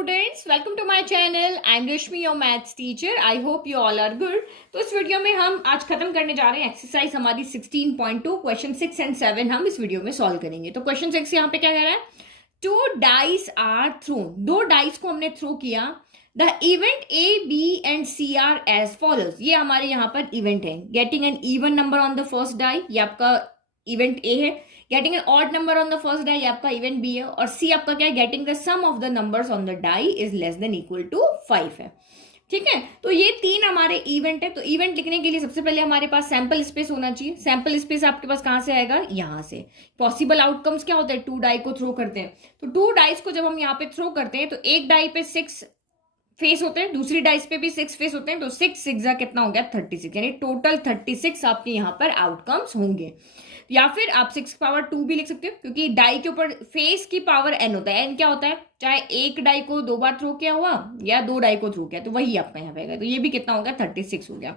students, welcome to my channel. I'm Rashmi, your maths teacher. I hope you all are good. तो इस video में हम आज खत्म करने जा रहे हैं एक्सरसाइज हमारी 16.2 क्वेश्चन 6 एंड 7 हम इस वीडियो में सॉल्व करेंगे। तो क्वेश्चन 6 यहाँ पे क्या कह रहा है, 2 डाइस आर थ्रोन, 2 डाइस को हमने थ्रो किया। The event A, B and C are as follows, ये हमारे यहाँ पर इवेंट है। Getting an even number on the first die, ये आपका इवेंट A है। Getting an odd number on the first die, आपका इवेंट B है। और C आपका क्या है, getting the sum of the numbers on the die is less than equal to 5 है। ठीक है, तो ये 3 हमारे इवेंट है। तो इवेंट लिखने के लिए सबसे पहले हमारे पास सैंपल स्पेस होना चाहिए। सैंपल स्पेस आपके पास कहां से आएगा, यहां से। पॉसिबल आउटकम्स क्या होते हैं, 2 डाई को थ्रो करते हैं। तो 2 डाइस को जब हम यहाँ पे थ्रो करते हैं तो एक डाई पे 6 फेस होते हैं, दूसरी डाइस पे भी 6 फेस होते हैं। तो 6 6 कितना हो गया, 36, यानी टोटल 36 आपके यहाँ पर आउटकम्स होंगे। या फिर आप 6 पावर 2 भी लिख सकते हो, क्योंकि डाई के ऊपर फेस की पावर n होता है। n क्या होता है, चाहे एक डाई को 2 बार थ्रो किया हुआ या 2 डाई को थ्रो किया, तो वही आपका यहाँ पे आएगा। तो ये भी कितना हो गया, 36 हो गया।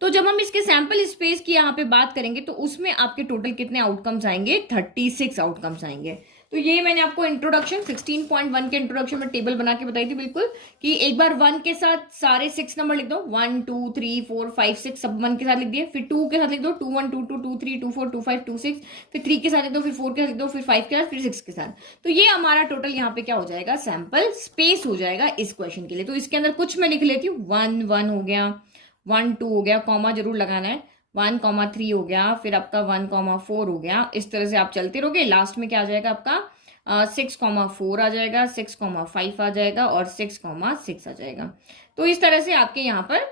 तो जब हम इसके सैंपल स्पेस की यहाँ पे बात करेंगे तो उसमें आपके टोटल कितने आउटकम्स आएंगे, 36 आउटकम्स आएंगे। तो ये मैंने आपको इंट्रोडक्शन 16.1 के इंट्रोडक्शन में टेबल बना के बताई थी बिल्कुल, कि एक बार 1 के साथ सारे 6 नंबर लिख दो, 1 2 3 4 5 6 सब 1 के साथ लिख दिए। फिर 2 के साथ लिख दो, 2 1 2 2 2 3 2 4 2 5 2 6। फिर 3 के साथ लिख दो, फिर 4 के साथ लिख दो, फिर 5 के साथ, फिर 6 के साथ। तो ये हमारा टोटल यहाँ पे क्या हो जाएगा, सैंपल स्पेस हो जाएगा इस क्वेश्चन के लिए। तो इसके अंदर कुछ मैं लिख लेती हूँ, 1 1 हो गया, 1 2 हो गया, कॉमा जरूर लगाना है, 1 3 हो गया, फिर आपका 1 4 हो गया। इस तरह से आप चलते रहोगे। लास्ट में क्या आ जाएगा आपका 6 4 आ जाएगा, 6 5 आ जाएगा और 6 6 आ जाएगा। तो इस तरह से आपके यहाँ पर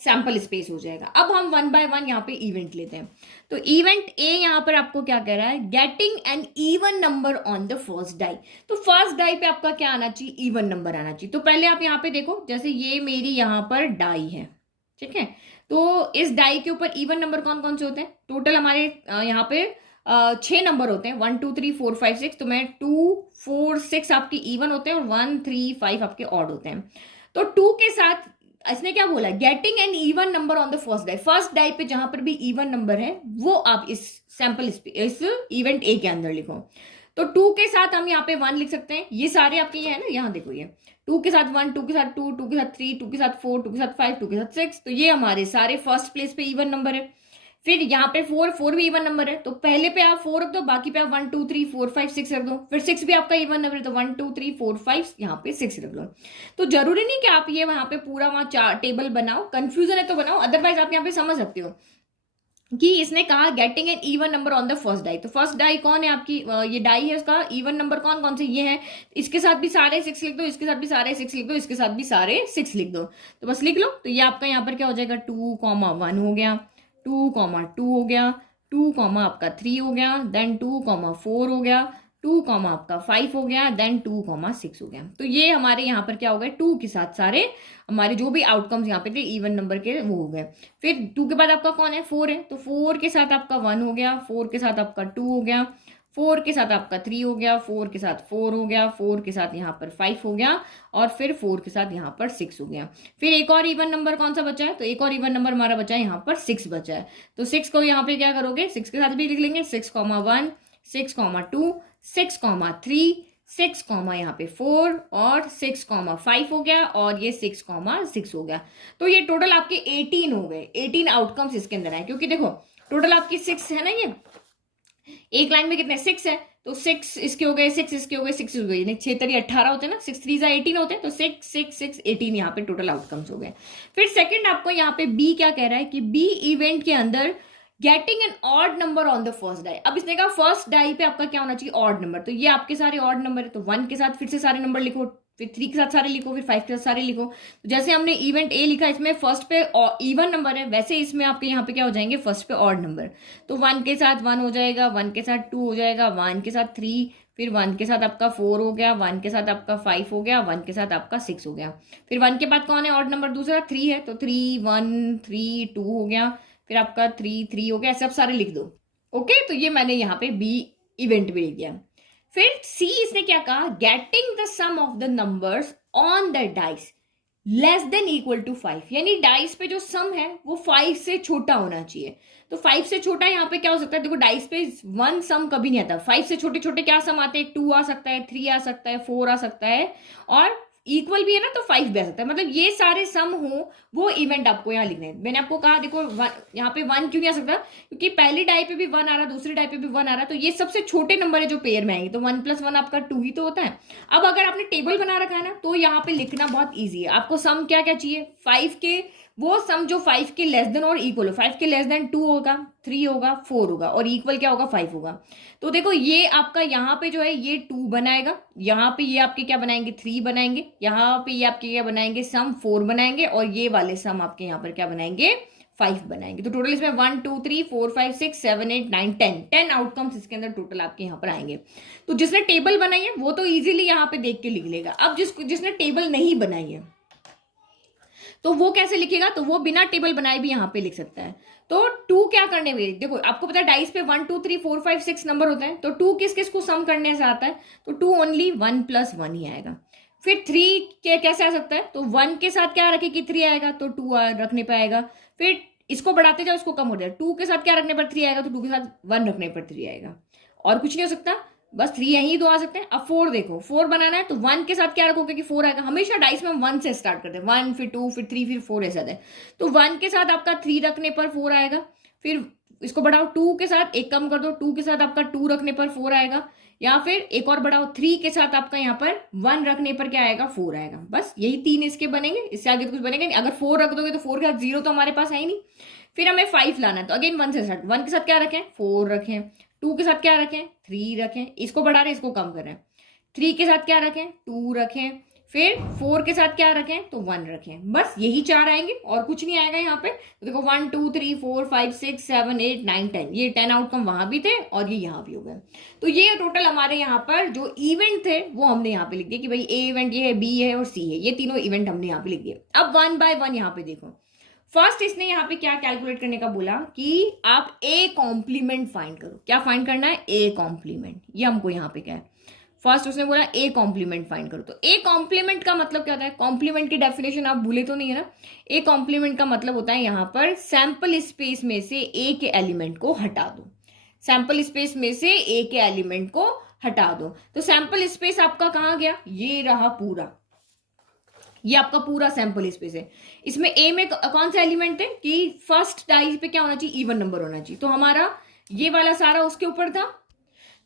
सैंपल स्पेस हो जाएगा। अब हम 1 बाय 1 यहाँ पे इवेंट लेते हैं। तो इवेंट ए यहाँ पर आपको क्या कह रहा है, getting an even number on the first die. तो फर्स्ट डाई पे आपका क्या आना चाहिए, इवन नंबर आना चाहिए। तो पहले आप यहाँ पे देखो, जैसे ये मेरी यहाँ पर डाई है, ठीक है। तो इस डाई के ऊपर इवन नंबर कौन कौन से होते हैं, टोटल हमारे यहाँ पे 6 नंबर होते हैं, 1 2 3 4 5 6। तो मैं 2 4 6 आपके इवन होते हैं और 1 3 5 आपके ऑड होते हैं। तो 2 के साथ इसने क्या बोला, getting an even number on the first die. First die पे जहां पर भी इवन नंबर है वो आप इस सैंपल इस इवेंट ए के अंदर लिखो। तो 2 के साथ हम यहाँ पे 1 लिख सकते हैं। ये सारे आपके ये है ना, यहाँ देखो, ये 2 के साथ 1, 2 के साथ 2, 2 के साथ 3, 2 के साथ 4, 2 के साथ 5, 2 के साथ 6। तो ये हमारे सारे फर्स्ट प्लेस पे इवन नंबर है। फिर यहाँ पे 4 भी इवन नंबर है। तो पहले पे आप 4 रख दो, बाकी पे आप 1 2 3 4 5 6 रख दो। फिर 6 भी आपका इवन नंबर है, तो 1 2 3 4 5 यहाँ पे 6 रख दो। तो जरूरी नहीं कि आप ये वहां पे पूरा वहां टेबल बनाओ, कंफ्यूजन है तो बनाओ, अदरवाइज आप यहाँ पे समझ सकते हो कि इसने कहा getting an even number on the first die. तो फर्स्ट डाई कौन है आपकी, ये डाई है, उसका इवन नंबर कौन कौन से ये है। इसके साथ भी सारे 6 लिख दो, इसके साथ भी सारे 6 लिख दो, इसके साथ भी सारे 6 लिख दो। तो बस लिख लो। तो ये आपका यहाँ पर क्या हो जाएगा, 2 1 हो गया, 2 2 हो गया, 2 आपका 3 हो गया, देन 2 4 हो गया, 2 आपका 5 हो गया, देन 2 6 हो गया। तो ये हमारे यहाँ पर क्या हो गए, 2 के साथ सारे हमारे जो भी आउटकम्स यहाँ पे थे इवन नंबर के वो हो गए। फिर 2 के बाद आपका कौन है, 4 है। तो 4 के साथ आपका 1 हो गया, 4 के साथ आपका 2 हो गया, 4 के साथ आपका 3 हो गया, 4 के साथ 4 हो गया, 4 के साथ यहाँ पर 5 हो गया और फिर 4 के साथ यहाँ पर 6 हो गया। फिर एक और इवन नंबर कौन सा बचा है, तो एक और इवन नंबर हमारा बचा है यहाँ पर 6 बचा है। तो 6 को यहाँ पे क्या करोगे, 6 के साथ भी लिख लेंगे, 6 1 6 2 6 3 6 यहाँ पे 4 और 6 5 हो गया और ये 6 6 हो गया। तो ये टोटल आपके 18 हो गए, 18 आउटकम्स इसके अंदर आए। क्योंकि देखो टोटल आपकी 6 है ना, ये एक लाइन में कितने 6 है, तो 6 इसके हो गए, 6 इसके हो गए, 6 हो गए, 6 3 18 होते हैं ना, 6 3 18 होते हैं। तो 6 6 6 18 यहाँ पे टोटल आउटकम्स हो गए। फिर सेकंड आपको यहाँ पे बी क्या कह रहा है कि बी इवेंट के अंदर getting an odd number on the first die. अब इसने कहा फर्स्ट डाई पे आपका क्या होना चाहिए, ऑड नंबर। तो ये आपके सारे ऑड नंबर है। तो 1 के साथ फिर से सारे नंबर लिखो, फिर 3 के साथ सारे लिखो, फिर 5 के साथ सारे लिखो। तो जैसे हमने इवेंट ए लिखा, इसमें फर्स्ट पे इवन नंबर है, वैसे इसमें आपके यहाँ पे क्या हो जाएंगे, फर्स्ट पे ऑड नंबर। तो 1 के साथ 1 हो जाएगा, 1 के साथ 2 हो जाएगा, 1 के साथ 3, फिर 1 के साथ आपका 4 हो गया, 1 के साथ आपका 5 हो गया, 1 के साथ आपका 6 हो गया। फिर 1 के बाद कौन है ऑड नंबर, दूसरा 3 है। तो 3 1 3 2 हो गया, फिर आपका 3 3 हो गया, सब सारे लिख दो। ओके, तो ये मैंने यहाँ पे बी इवेंट भी लिख दिया। फिर सी इसने क्या कहा, getting the sum of the numbers on the dice less than equal to 5, यानी डाइस पे जो सम है वो 5 से छोटा होना चाहिए। तो 5 से छोटा यहाँ पे क्या हो सकता है, देखो डाइस पे 1 सम कभी नहीं आता। 5 से छोटे छोटे क्या सम आते हैं, 2 आ सकता है, 3 आ सकता है, 4 आ सकता है, और इक्वल भी है ना तो 5 भी आ सकता है। मतलब ये सारे सम हो वो इवेंट आपको यहाँ लिखने हैं। मैंने आपको कहा देखो यहाँ पे 1 क्यों नहीं आ सकता, क्योंकि पहली डाई पे भी 1 आ रहा, दूसरी डाई पे भी 1 आ रहा, तो ये सबसे छोटे नंबर है जो पेयर में आएंगे, तो 1 + 1 आपका 2 ही तो होता है। अब अगर आपने टेबल बना रखा है ना तो यहाँ पे लिखना बहुत ईजी है। आपको सम क्या क्या चाहिए, 5 के वो सम जो 5 के लेस देन और इक्वल हो। 5 के लेस देन 2 होगा, 3 होगा, 4 होगा, और इक्वल क्या होगा, 5 होगा। तो देखो ये आपका यहाँ पे जो है ये 2 बनाएगा, यहाँ पे ये आपके क्या बनाएंगे, 3 बनाएंगे, यहाँ पे ये आपके क्या बनाएंगे, सम 4 बनाएंगे, और ये वाले सम आपके यहाँ पर क्या बनाएंगे, 5 बनाएंगे। तो टोटल इसमें 1 2 3 4 5 6 7 8 9 10 आउटकम्स इसके अंदर टोटल आपके यहाँ पर आएंगे। तो जिसने टेबल बनाई है वो तो इजीली यहाँ पे देख के लिख लेगा। अब जिसने टेबल नहीं बनाई है तो वो कैसे लिखेगा, तो वो बिना टेबल बनाए भी यहाँ पे लिख सकता है। तो 2 क्या करने में, देखो आपको पता है डाइस पे 1 2 3 4 5 6 नंबर होते हैं, तो 2 किस किस को सम करने से आता है, तो 2 ओनली 1 + 1 ही आएगा। फिर 3 के कैसे आ सकता है, तो 1 के साथ क्या रखे कि 3 आएगा, तो 2 रखने पे आएगा। फिर इसको बढ़ाते जाओ, इसको कम हो जाएगा, 2 के साथ क्या रखने पर 3 आएगा, तो 2 के साथ 1 रखने पर 3 आएगा, और कुछ नहीं हो सकता, बस 3 यही 2 आ सकते हैं। अब 4 देखो, 4 बनाना है तो 1 के साथ क्या रखोगे कि 4 आएगा। हमेशा डाइस में हम 1 से स्टार्ट करते हैं, 1 फिर 2 फिर 3 फिर 4 ऐसा है। तो 1 के साथ आपका 3 रखने पर 4 आएगा। फिर इसको बढ़ाओ, 2 के साथ एक कम कर दो, 2 के साथ आपका 2 रखने पर 4 आएगा, या फिर एक और बढ़ाओ, 3 के साथ आपका यहाँ पर 1 रखने पर क्या आएगा, 4 आएगा। बस यही 3 इसके बनेंगे, इससे आगे तो कुछ बनेगा नहीं। अगर 4 रख दोगे तो 4 के साथ 0 तो हमारे पास है ही नहीं। फिर हमें 5 लाना है, तो अगेन 1 से स्टार्ट, 1 के साथ क्या रखें, 4 रखें, 2 के साथ क्या रखें, 3 रखें, इसको बढ़ा रहे इसको कम कर रहे हैं, 3 के साथ क्या रखें, 2 रखें, फिर 4 के साथ क्या रखें, तो 1 रखें। बस यही 4 आएंगे और कुछ नहीं आएगा यहाँ पे। तो देखो 1 2 3 4 5 6 7 8 9 10, ये 10 आउटकम वहां भी थे और ये यहाँ भी हो गए। तो ये टोटल हमारे यहाँ पर जो इवेंट थे वो हमने यहाँ पे लिख दिए कि भाई ए इवेंट ये है, बी है और सी है, ये तीनों इवेंट हमने यहाँ पे लिख दिए। अब 1 बाय 1 यहाँ पे देखो, फर्स्ट इसने यहाँ पे क्या कैलकुलेट करने का बोला कि आप ए कॉम्प्लीमेंट फाइंड करो। क्या फाइंड करना है, ए कॉम्प्लीमेंट, ये हमको यहाँ पे क्या है, फर्स्ट उसने बोला ए कॉम्प्लीमेंट फाइंड करो। तो ए कॉम्प्लीमेंट का मतलब क्या होता है, कॉम्प्लीमेंट की डेफिनेशन आप भूले तो नहीं है ना। ए कॉम्प्लीमेंट का मतलब होता है यहाँ पर सैंपल स्पेस में से ए के एलिमेंट को हटा दो, सैंपल स्पेस में से ए के एलिमेंट को हटा दो। तो सैंपल स्पेस आपका कहाँ गया, ये रहा पूरा, ये आपका पूरा सैंपल स्पेस है। इसमें ए में कौन सा एलिमेंट है कि फर्स्ट डाइस पे क्या होना चाहिए, इवन नंबर होना चाहिए। तो हमारा ये वाला सारा उसके ऊपर था।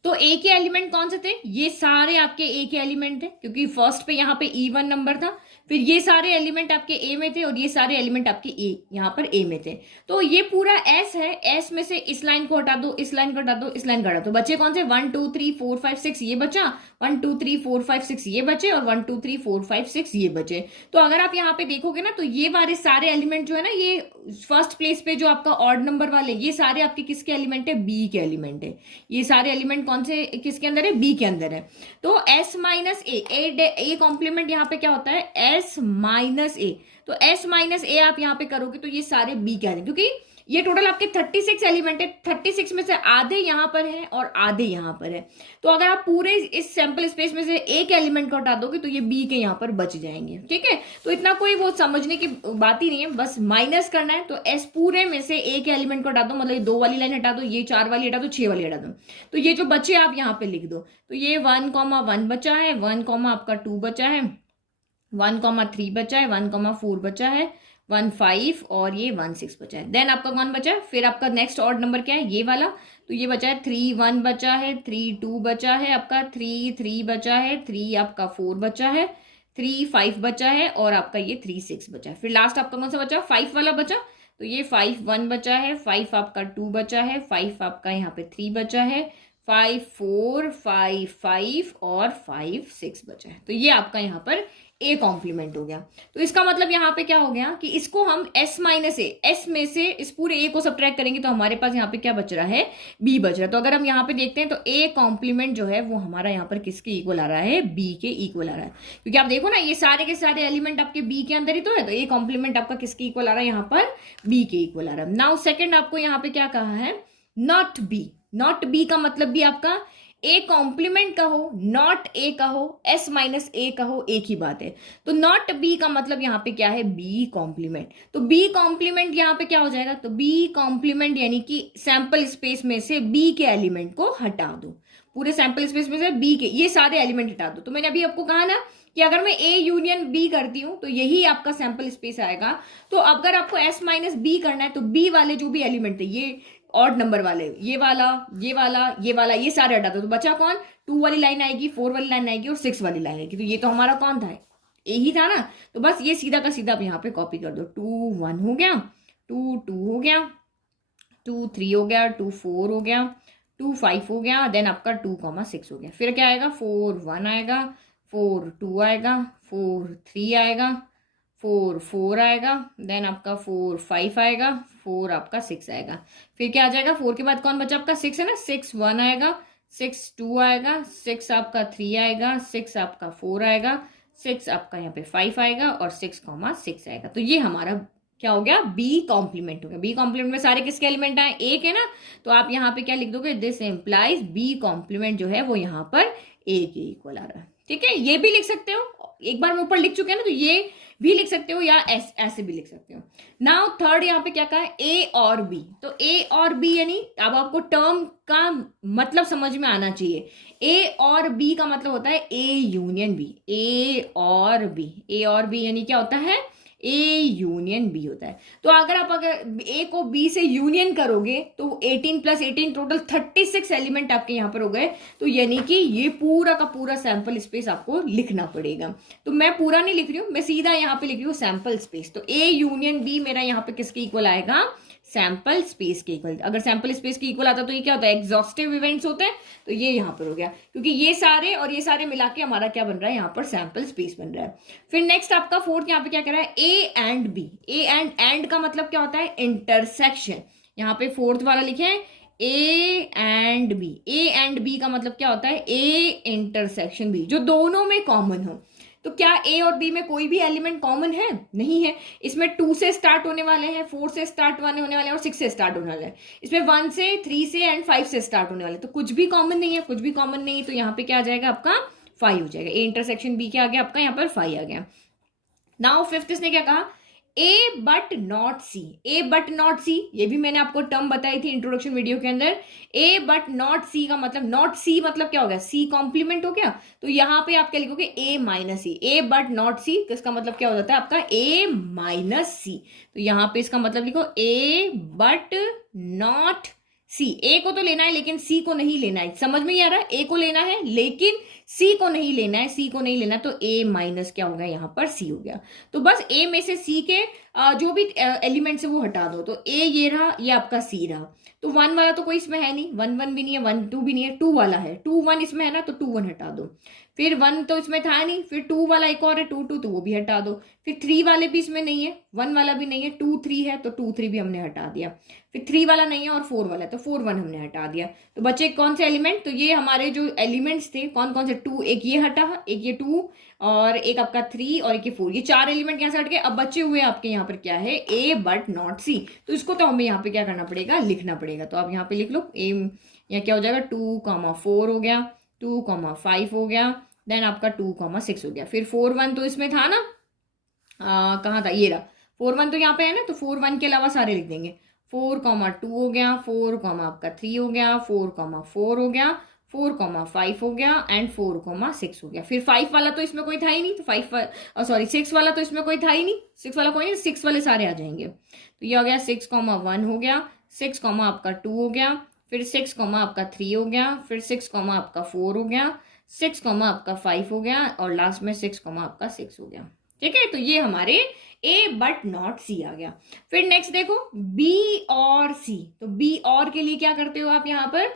तो ए के एलिमेंट कौन से थे, ये सारे आपके ए के एलिमेंट थे, क्योंकि फर्स्ट पे यहाँ पे इवन नंबर था। फिर ये सारे एलिमेंट आपके ए में थे और ये सारे एलिमेंट आपके ए यहाँ पर ए में थे। तो ये पूरा एस है, एस में से इस लाइन को हटा दो, इस लाइन को हटा दो, इस लाइन को हटा दो, बचे कौन से 1 2 3 4 5 6 ये बचा, 1 2 3 4 5 6 ये बचे, और 1 2 3 4 5 6 ये बचे। तो अगर आप यहाँ पे देखोगे ना तो ये वाले सारे एलिमेंट जो है ना, ये फर्स्ट प्लेस पे जो आपका ऑड नंबर वाले, ये सारे आपके किसके एलिमेंट है, बी के एलिमेंट है। ये सारे एलिमेंट कौन से किसके अंदर है, बी के अंदर है। तो s माइनस ए कॉम्प्लीमेंट यहाँ पे क्या होता है, s माइनस ए। तो s माइनस ए आप यहाँ पे करोगे तो ये सारे बी के आ जाएंगे, क्योंकि ये टोटल आपके 36 एलिमेंट है, 36 में से आधे यहाँ पर है और आधे यहाँ पर है। तो अगर आप पूरे इस सैंपल स्पेस में से एक एलिमेंट को हटा दोगे तो ये बी के यहाँ पर बच जाएंगे। ठीक है, तो इतना कोई वो समझने की बात ही नहीं है, बस माइनस करना है। तो एस पूरे में से एक एलिमेंट को हटा दो, मतलब ये 2 वाली लाइन हटा दो, ये 4 वाली हटा दो, 6 वाली हटा दो, तो ये जो बचे आप यहाँ पे लिख दो। तो ये 1,1 बचा है, 1, आपका 2 बचा है, 1,3 बचा है, 1,4 बचा है, 1 5 और ये 1 6 बचा है। देन आपका कौन बचा है, फिर आपका नेक्स्ट ऑड नंबर क्या है, ये वाला। तो ये बचा है 3 1 बचा है, 3 2 बचा है, आपका 3 3 बचा है, 3 आपका 4 बचा है, 3 5 बचा है, और आपका ये 3 6 बचा है। फिर लास्ट आपका कौन सा बचा, 5 वाला बचा। तो ये 5 1 बचा है, 5 आपका 2 बचा है, 5 आपका यहाँ पे 3 बचा है, 5 4 5 5 और 5 6 बचा है। तो ये आपका यहाँ पर ए कॉम्प्लीमेंट हो गया। तो इसका मतलब यहाँ पे क्या हो गया कि इसको हम s माइनस ए, एस में से इस पूरे ए को सब्ट्रैक्ट करेंगे तो हमारे पास यहाँ पे क्या बच रहा है, बी बच रहा है। तो अगर हम यहाँ पे देखते हैं तो ए कॉम्प्लीमेंट जो है वो हमारा यहाँ पर किसके इक्वल आ रहा है, बी के इक्वल आ रहा है। क्योंकि आप देखो ना ये सारे के सारे एलिमेंट आपके बी के अंदर ही तो है, तो ए कॉम्प्लीमेंट आपका किसके इक्वल आ रहा है, यहाँ पर बी के इक्वल आ रहा है। नाउ सेकेंड आपको यहाँ पे क्या कहा है, नॉट बी। नॉट बी का मतलब भी आपका ए कॉम्प्लीमेंट कहो, नॉट ए कहो, एस माइनस ए कहो, एक ही बात है। तो नॉट बी का मतलब यहाँ पे क्या है, बी कॉम्प्लीमेंट। तो बी कॉम्प्लीमेंट यहाँ पे क्या हो जाएगा, तो बी कॉम्प्लीमेंट यानी कि सैंपल स्पेस में से बी के एलिमेंट को हटा दो, पूरे सैंपल स्पेस में से बी के ये सारे एलिमेंट हटा दो। तो मैंने अभी आपको कहा ना कि अगर मैं ए यूनियन बी करती हूं तो यही आपका सैंपल स्पेस आएगा। तो अगर आपको एस माइनस बी करना है तो बी वाले जो भी एलिमेंट है, ये ऑड नंबर वाले, ये वाला, ये वाला, ये वाला, ये सारे हटा दो। तो बचा कौन, 2 वाली लाइन आएगी, 4 वाली लाइन आएगी और 6 वाली लाइन आएगी। तो ये तो हमारा कौन था, ए ही था ना। तो बस ये सीधा का सीधा आप यहाँ पे कॉपी कर दो। 2 1 हो गया, 2 2 हो गया, 2 3 हो गया, 2 4 हो गया, 2 5 हो गया, देन आपका 2 6 हो गया। फिर क्या आएगा, 4 1 आएगा, 4 2 आएगा, 4 3 आएगा, 4 4 आएगा, देन आपका 4 5 आएगा, 4 आपका 6 आएगा। फिर क्या आ जाएगा, 4 के बाद कौन बचा आपका, 6 है ना, 6 1 आएगा, 6 2 आएगा, 6 आपका 3 आएगा, 6 आपका 4 आएगा, 6 आपका यहाँ पे 5 आएगा और 6 6 आएगा। तो ये हमारा क्या हो गया, बी कॉम्प्लीमेंट हो गया। बी कॉम्प्लीमेंट में सारे किसके एलिमेंट आए, एक है ना। तो आप यहाँ पे क्या लिख दोगे, दिस एम्प्लाइज बी कॉम्प्लीमेंट जो है वो यहाँ पर ए के इक्वल आ रहा है। ठीक है, ये भी लिख सकते हो, एक बार मैं ऊपर लिख चुके हैं ना, तो ये भी लिख सकते हो या ऐसे भी लिख सकते हो। नाउ थर्ड यहाँ पे क्या कहा है, ए और बी। तो ए और बी यानी अब आपको टर्म का मतलब समझ में आना चाहिए। ए और बी का मतलब होता है ए यूनियन बी। ए और बी यानी क्या होता है, ए यूनियन बी होता है। तो अगर ए को बी से यूनियन करोगे तो 18 + 18 टोटल 36 एलिमेंट आपके यहाँ पर हो गए। तो यानी कि ये पूरा का पूरा सैंपल स्पेस आपको लिखना पड़ेगा। तो मैं पूरा नहीं लिख रही हूँ, मैं सीधा यहाँ पे लिख रही हूँ सैंपल स्पेस। तो ए यूनियन बी मेरा यहाँ पे किसके इक्वल आएगा, सैंपल स्पेस के इक्वल। अगर सैंपल स्पेस के इक्वल आता तो ये क्या होता है, एग्जॉस्टिव इवेंट्स होते हैं। तो ये यहाँ पर हो गया, क्योंकि ये सारे और ये सारे मिला के हमारा क्या बन रहा है, यहाँ पर सैंपल स्पेस बन रहा है। फिर नेक्स्ट आपका फोर्थ यहाँ पे क्या कर रहा है, A and B. A and का मतलब क्या होता है, इंटरसेक्शन। यहाँ पे फोर्थ वाला लिखे हैं A and B. A and B का मतलब क्या होता है, ए इंटरसेक्शन बी, जो दोनों में कॉमन हो। तो क्या ए और बी में कोई भी एलिमेंट कॉमन है, नहीं है। इसमें 2 से स्टार्ट होने वाले हैं, 4 से स्टार्ट होने वाले हैं और 6 से स्टार्ट होने वाले हैं। इसमें 1 से, 3 से एंड 5 से स्टार्ट होने वाले हैं। तो कुछ भी कॉमन नहीं है, कुछ भी कॉमन नहीं है। तो यहाँ पे क्या आ जाएगा आपका 5 हो जाएगा। ए इंटरसेक्शन बी क्या आ गया आपका, यहाँ पर 5 आ गया। नाउ फिफ्थ इसने क्या कहा, A but not C. A but not C, ये भी मैंने आपको टर्म बताई थी इंट्रोडक्शन वीडियो के अंदर। ए बट नॉट सी का मतलब, नॉट सी मतलब क्या हो गया, सी कॉम्प्लीमेंट हो गया। तो यहाँ पे आप क्या लिखोगे, A minus C. A but not C, इसका मतलब क्या हो जाता है आपका, ए माइनस सी। तो यहाँ पे इसका मतलब लिखो ए बट नॉट सी। ए को तो लेना है लेकिन सी को नहीं लेना है। समझ में ही आ रहा है, ए को लेना है लेकिन सी को नहीं लेना है। सी को नहीं लेना, तो ए माइनस क्या हो गया, यहाँ पर सी हो गया। तो बस ए में से सी के जो भी एलिमेंट्स है वो हटा दो। तो ए ये रहा, ये आपका सी रहा। तो 1 वाला तो कोई इसमें है नहीं, 1 1 भी नहीं है, 1 2 भी नहीं है। 2 वाला है, 2 1 इसमें है ना, तो 2 1 हटा दो। फिर 1 तो इसमें था नहीं, फिर 2 वाला एक और है 2 2, तो वो भी हटा दो। फिर 3 वाले भी इसमें नहीं है, 1 वाला भी नहीं है, 2 3 है, तो 2 3 भी हमने हटा दिया। फिर 3 वाला नहीं है और 4 वाला है, तो 4 1 हमने हटा दिया। तो बचे कौन से एलिमेंट, तो ये हमारे जो एलिमेंट्स थे कौन कौन से, 2, एक ये हटा, एक ये 2 और एक आपका 3 और एक ये 4, ये 4 एलिमेंट यहाँ से हट गए। अब बचे हुए आपके यहाँ पर क्या है, ए बट नॉट सी। तो इसको तो हमें यहाँ पे क्या करना पड़ेगा, लिखना पड़ेगा। तो आप यहाँ पे लिख लो ए, यहाँ क्या हो जाएगा, 2 4 हो गया, 2 5 हो गया, देन आपका 2 6 हो गया। फिर 4 1 तो इसमें था ना, कहाँ था, ये रहा 4 1 तो यहाँ पे है ना। तो 4 1 के अलावा सारे लिख देंगे। 4 2 हो गया, 4 आपका 3 हो गया, 4 4 हो गया, 4 5 हो गया एंड 4 6 हो गया। फिर 5 वाला तो इसमें कोई था ही नहीं, तो 6 वाला तो इसमें कोई था ही नहीं, 6 वाला कोई नहीं, 6 वाले सारे आ जाएंगे। तो ये हो गया 6 1 हो गया, 6 आपका 2 हो गया, फिर 6 आपका 3 हो गया, फिर 6 आपका 4 हो गया, 6 आपका 5 हो गया और लास्ट में 6 आपका 6 हो गया। ठीक है, तो ये हमारे ए बट नॉट सी आ गया। फिर नेक्स्ट देखो बी और सी। तो बी और के लिए क्या करते हो आप यहाँ पर,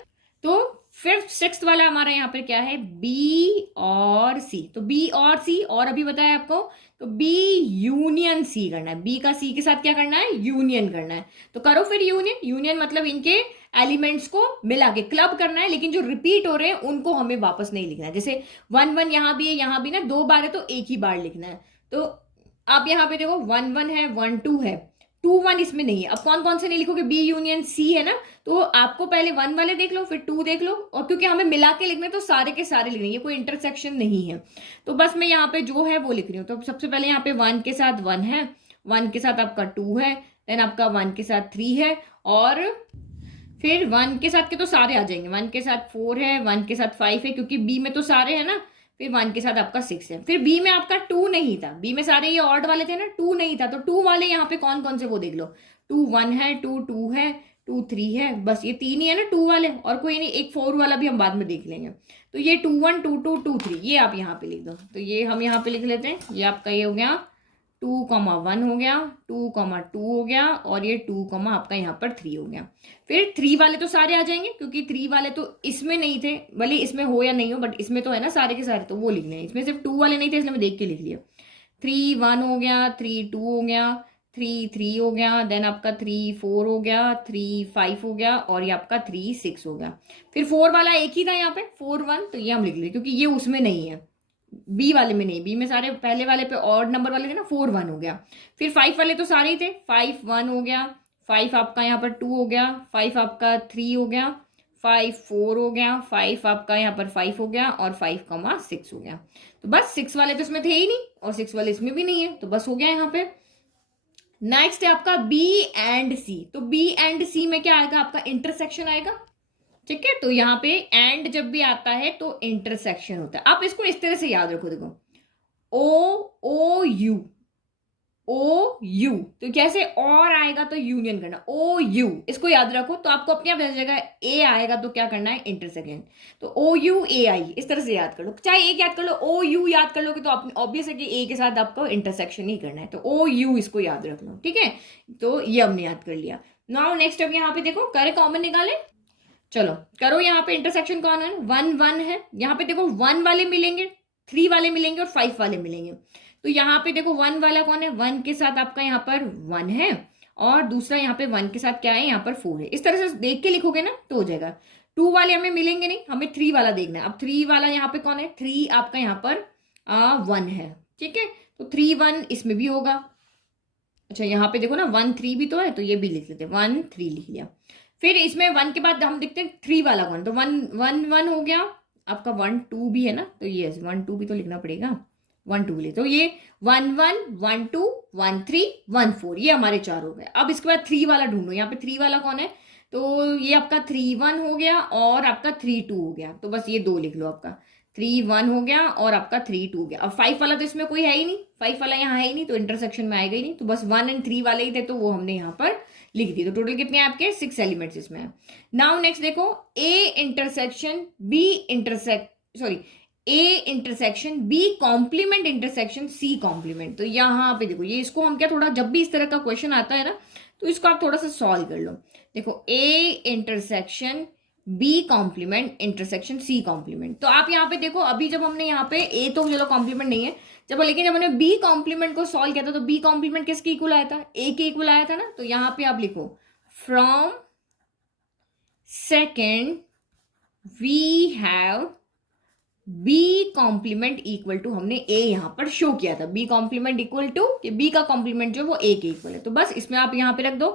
तो 5th 6th वाला हमारा यहाँ पर क्या है, बी और सी। तो बी और सी, और अभी बताया आपको, तो बी यूनियन सी करना है। बी का सी के साथ क्या करना है, यूनियन करना है। तो करो फिर यूनियन। यूनियन मतलब इनके एलिमेंट्स को मिला के क्लब करना है, लेकिन जो रिपीट हो रहे हैं उनको हमें वापस नहीं लिखना है। जैसे 1 1 यहाँ भी है, यहाँ भी ना 2 बार है, तो एक ही बार लिखना है। तो आप यहाँ पे देखो 1 1 है, 1 2 है, 2 1 इसमें नहीं है। अब कौन कौन से नहीं लिखोगे, बी यूनियन सी है ना, तो आपको पहले 1 वाले देख लो, फिर 2 देख लो, और क्योंकि हमें मिला के लिखने तो सारे के सारे लिखने, ये कोई इंटरसेक्शन नहीं है, तो बस मैं यहाँ पे जो है वो लिख रही हूँ। तो सबसे पहले यहाँ पे 1 के साथ 1 है, 1 के साथ आपका 2 है, देन आपका 1 के साथ 3 है, और फिर 1 के साथ के तो सारे आ जाएंगे, 1 के साथ 4 है, 1 के साथ 5 है, क्योंकि बी में तो सारे है ना, फिर 1 के साथ आपका 6 है। फिर बी में आपका 2 नहीं था, बी में सारे ये ऑड वाले थे ना, 2 नहीं था, तो 2 वाले यहाँ पे कौन कौन से वो देख लो, 2 1 है, 2 2 है, 2 3 है, बस ये 3 ही है ना 2 वाले, और कोई नहीं, एक 4 वाला भी हम बाद में देख लेंगे। तो ये 2 1 2 2 2 3 ये आप यहाँ पे लिख दो। तो ये हम यहाँ पे लिख लेते हैं, ये आपका ये हो गया 2 1 हो गया, 2 2 हो गया, और ये 2 आपका यहाँ पर 3 हो गया। फिर 3 वाले तो सारे आ जाएंगे, क्योंकि 3 वाले तो इसमें नहीं थे, भले इसमें हो या नहीं हो, बट इसमें तो है ना सारे के सारे, तो वो लिखने हैं। इसमें सिर्फ 2 वाले नहीं थे, इसलिए मैं देख के लिख लिया। 3 1 हो गया, 3 2 हो गया, 3 3 हो गया, देन आपका 3 4 हो गया, 3 5 हो गया, और ये आपका 3 6 हो गया। फिर 4 वाला एक ही था यहाँ पे 4 1, तो ये हम लिख लिए, क्योंकि ये उसमें नहीं है, बी वाले में नहीं, बी में सारे पहले वाले पे ऑड नंबर वाले थे ना, 4 1 हो गया। फिर 5 वाले तो सारे ही थे, 5 1 हो गया, 5 आपका यहाँ पर 2 हो गया, 5 आपका 3 हो गया, 5 4 हो गया, 5 आपका यहाँ पर 5 हो गया, और 5 6 हो गया। तो बस 6 वाले तो इसमें थे ही नहीं, और 6 वाले इसमें भी नहीं है, तो बस हो गया यहाँ पे। नेक्स्ट है आपका बी एंड सी। तो बी एंड सी में क्या आएगा, आपका इंटरसेक्शन आएगा, ठीक है। तो यहाँ पे एंड जब भी आता है तो इंटरसेक्शन होता है। आप इसको इस तरह से याद रखो, देखो ओ यू, तो कैसे और आएगा तो यूनियन करना, ओ यू, इसको याद रखो। तो आपको अपने आप जगह ए आएगा तो क्या करना है, इंटरसेक्शन। तो ओ यू ए आई, इस तरह से याद कर लो, चाहे एक याद कर लो, ओ यू याद कर लोगे तो ऑब्वियस है कि ए के साथ आपको इंटरसेक्शन ही करना है, तो ओ यू इसको याद रख लो, ठीक है। तो ये हमने याद कर लिया। नाउ नेक्स्ट अब यहाँ पे देखो, करे कॉमन निकाले, चलो करो। यहाँ पे इंटरसेक्शन कौन है, 1 1 है, यहाँ पे देखो 1 वाले मिलेंगे, 3 वाले मिलेंगे, और 5 वाले मिलेंगे। तो यहाँ पे देखो 1 वाला कौन है, 1 के साथ आपका यहाँ पर 1 है, और दूसरा यहाँ पे 1 के साथ क्या है, यहाँ पर 4 है। इस तरह से देख के लिखोगे ना तो हो जाएगा। 2 वाले हमें मिलेंगे नहीं, हमें 3 वाला देखना है। अब 3 वाला यहाँ पे कौन है, 3 आपका यहाँ पर 1 है, ठीक है। तो 3 1 इसमें भी होगा। अच्छा यहाँ पे देखो ना 1 3 भी तो है, तो ये भी लिख लेते हैं, 1 3 लिख लिया। फिर इसमें 1 के बाद हम देखते हैं 3 वाला कौन, तो 1 1 1 हो गया आपका, 1 2 भी है ना, तो ये 1 2 भी तो लिखना पड़ेगा, 1 2 ले, तो ये 1 1 1 2 1 3 1 4, ये हमारे 4 हो गए। अब इसके बाद 3 वाला ढूंढो, यहाँ पे 3 वाला कौन है, तो ये आपका 3 1 हो गया, और आपका 3 2 हो गया, तो बस ये 2 लिख लो, आपका 3 1 हो गया, और आपका 3 2 हो गया। अब 5 वाला तो इसमें कोई है ही नहीं, 5 वाला यहाँ है ही नहीं, तो इंटरसेक्शन में आएगा ही नहीं, तो बस 1 और 3 वाले ही थे, तो वो हमने यहाँ पर लिख दी। तो टोटल कितने हैं आपके, 6 एलिमेंट्स इसमें है। नाउ नेक्स्ट देखो, A intersection B A intersection B complement intersection C complement. तो यहाँ पे देखो, ये इसको हम क्या, थोड़ा जब भी इस तरह का क्वेश्चन आता है ना, तो इसको आप थोड़ा सा सॉल्व कर लो। देखो A intersection B complement intersection C complement. तो आप यहाँ पे देखो, अभी जब हमने यहाँ पे ए तो चलो कॉम्प्लीमेंट नहीं है, लेकिन जब हमने बी कॉम्प्लीमेंट को सॉल्व किया था, तो बी कॉम्प्लीमेंट किसके इक्वल आया था, ए के इक्वल आया था ना। तो यहाँ पे आप लिखो, from second we have B complement equal to, हमने ए यहाँ पर शो किया था, बी कॉम्प्लीमेंट इक्वल टू, कि बी का कॉम्प्लीमेंट जो वो ए के इक्वल है। तो बस इसमें आप यहाँ पे रख दो,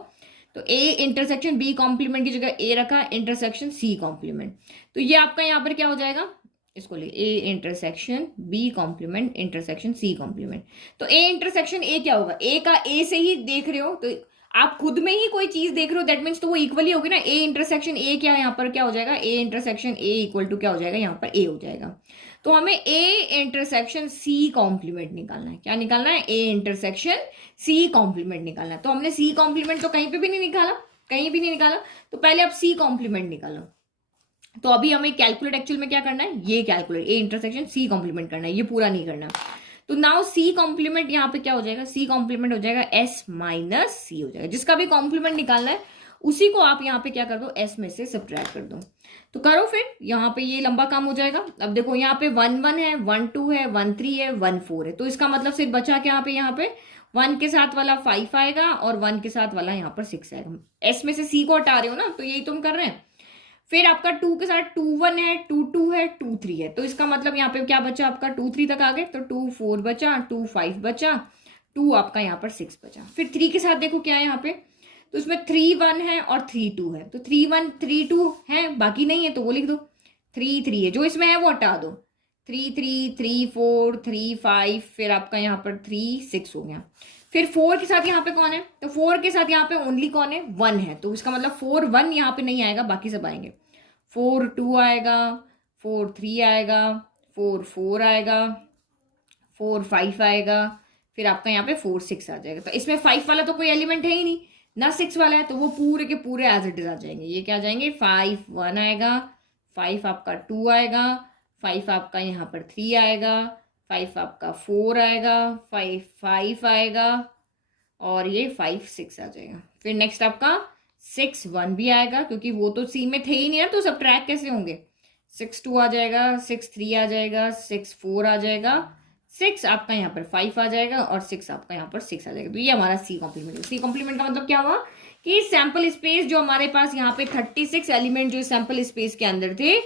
तो ए इंटरसेक्शन बी कॉम्प्लीमेंट की जगह ए रखा, इंटरसेक्शन सी कॉम्प्लीमेंट। तो ये आपका यहाँ पर क्या हो जाएगा, इसको ले, A intersection B complement intersection C complement. तो ए इंटरसेक्शन ए क्या होगा, ए का ए से ही देख रहे हो, तो आप खुद में ही कोई चीज देख रहे हो, दैट मीन्स तो वो इक्वली होगी ना। ए इंटरसेक्शन ए क्या यहाँ पर क्या हो जाएगा, A intersection A equal to क्या हो जाएगा, यहाँ पर ए हो जाएगा। तो हमें ए इंटरसेक्शन सी कॉम्प्लीमेंट निकालना है। क्या निकालना है, ए इंटरसेक्शन सी कॉम्प्लीमेंट निकालना है। तो हमने सी कॉम्प्लीमेंट तो कहीं पे भी नहीं निकाला, कहीं भी नहीं निकाला, तो पहले आप सी कॉम्प्लीमेंट निकालो। तो अभी हमें कैलकुलेट एक्चुअल में क्या करना है, ये calculate A intersection C complement करना है, ये पूरा नहीं करना। तो नाउ सी कॉम्प्लीमेंट यहाँ पे क्या हो जाएगा, सी कॉम्प्लीमेंट हो जाएगा एस माइनस सी हो जाएगा। जिसका भी कॉम्प्लीमेंट निकालना है उसी को आप यहाँ पे क्या कर दो, एस में से सब्ट्रैक्ट कर दो। तो करो फिर, यहाँ पे ये लंबा काम हो जाएगा। अब देखो यहाँ पे 1 1 है, 1 2 है, 1 3 है, 1 4 है। तो इसका मतलब सिर्फ बचा क्या, यहाँ पे 1 के साथ वाला 5 आएगा, और 1 के साथ वाला यहाँ पर 6 आएगा। एस में से सी को हटा रहे हो ना, तो यही तुम कर रहे हैं। फिर आपका 2 के साथ 2 1 है, 2 2 है, 2 3 है। तो इसका मतलब यहाँ पे क्या बचा, आपका 2 3 तक आ गए, तो 2 4 बचा, 2 5 बचा, 2 आपका यहाँ पर 6 बचा। फिर 3 के साथ देखो क्या है यहाँ पे, तो इसमें 3 1 है और 3 2 है, तो 3 1 3 2 है, बाकी नहीं है तो वो लिख दो। 3 3 है, जो इसमें है वो हटा दो। 3 3 3 4 3 5, फिर आपका यहाँ पर 3 6 हो गया। फिर 4 के साथ यहाँ पे कौन है, तो 4 के साथ यहाँ पे ओनली कौन है, 1 है, तो इसका मतलब 4 1 यहाँ पे नहीं आएगा, बाकी सब आएंगे। 4 2 आएगा, 4 3 आएगा, 4 4 आएगा, 4 5 आएगा, फिर आपका यहाँ पे 4 6 आ जाएगा। तो इसमें 5 वाला तो कोई एलिमेंट है ही नहीं ना, 6 वाला है, तो वो पूरे के पूरे एज इट इज आ जाएंगे। ये क्या आ जाएंगे, 5 1 आएगा, 5 आपका 2 आएगा, 5 आपका यहाँ पर 3 आएगा, 5 आपका 4 आएगा, 5 5 आएगा, और ये 5 6 आ जाएगा। फिर नेक्स्ट आपका 6 1 भी आएगा, क्योंकि वो तो सी में थे ही नहीं ना, तो सब ट्रैक कैसे होंगे। 6 2 आ जाएगा, 6 3 आ जाएगा, 6 4 आ जाएगा, 6 आपका यहाँ पर 5 आ जाएगा, और 6 आपका यहाँ पर 6 आ जाएगा। तो ये हमारा सी कॉम्प्लीमेंट है। सी कॉम्प्लीमेंट का मतलब क्या हुआ कि सैंपल स्पेस जो हमारे पास यहाँ पे 36 एलिमेंट जो सैंपल स्पेस के अंदर थे,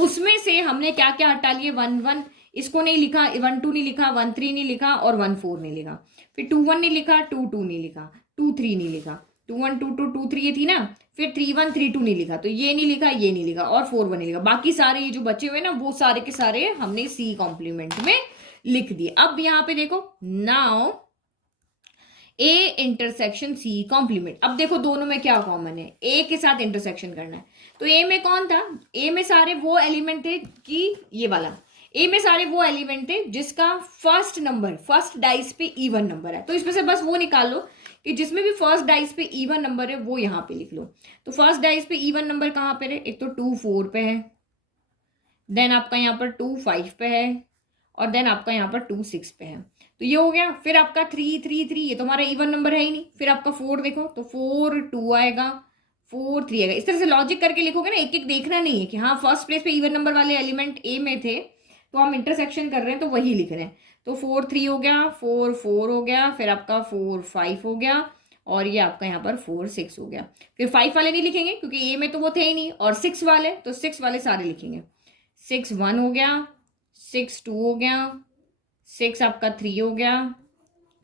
उसमें से हमने क्या क्या हटा लिए, 1 1 इसको नहीं लिखा, 1 2 नहीं लिखा, 1 3 नहीं लिखा, और 1 4 नहीं लिखा। फिर 2 1 नहीं लिखा, 2 2 नहीं लिखा, 2 3 नहीं लिखा, 2 1 2 2 2 3 ये थी ना। फिर 3 1 3 2 नहीं लिखा, तो ये नहीं लिखा, ये नहीं लिखा, और 4 1 नहीं लिखा। बाकी सारे ये जो बचे हुए ना, वो सारे के सारे हमने सी कॉम्प्लीमेंट में लिख दिए। अब यहां पे देखो, now A intersection C complement. अब देखो दोनों में क्या कॉमन है, ए के साथ इंटरसेक्शन करना है। तो ए में कौन था, ए में सारे वो एलिमेंट थे कि ये वाला, ए में सारे वो एलिमेंट थे जिसका फर्स्ट नंबर फर्स्ट डाइस पे इवन नंबर है। तो इसमें से बस वो निकाल लो कि जिसमें भी फर्स्ट डाइस पे इवन नंबर है वो यहाँ पे लिख लो। तो फर्स्ट डाइस पे इवन नंबर कहाँ पे है, एक तो 2 4 पे है, देन आपका यहाँ पर 2 5 पे है, और देन आपका यहाँ पर 2 6 पे है। तो ये हो गया। फिर आपका 3 3 3, ये तो हमारा इवन नंबर है ही नहीं। फिर आपका 4 देखो, तो 4 2 आएगा, 4 3 आएगा। इस तरह से लॉजिक करके लिखोगे ना, एक एक देखना नहीं है कि हाँ फर्स्ट प्लेस पे इवन नंबर वाले एलिमेंट ए में थे तो हम इंटरसेक्शन कर रहे हैं तो वही लिख रहे हैं। तो 4 3 हो गया, 4 4 हो गया, फिर आपका 4 5 हो गया, और ये आपका यहाँ पर 4 6 हो गया। फिर 5 वाले नहीं लिखेंगे क्योंकि ए में तो वो थे ही नहीं, और 6 वाले, तो 6 वाले सारे लिखेंगे। 6 1 हो गया, 6 2 हो गया, 6 आपका 3 हो गया,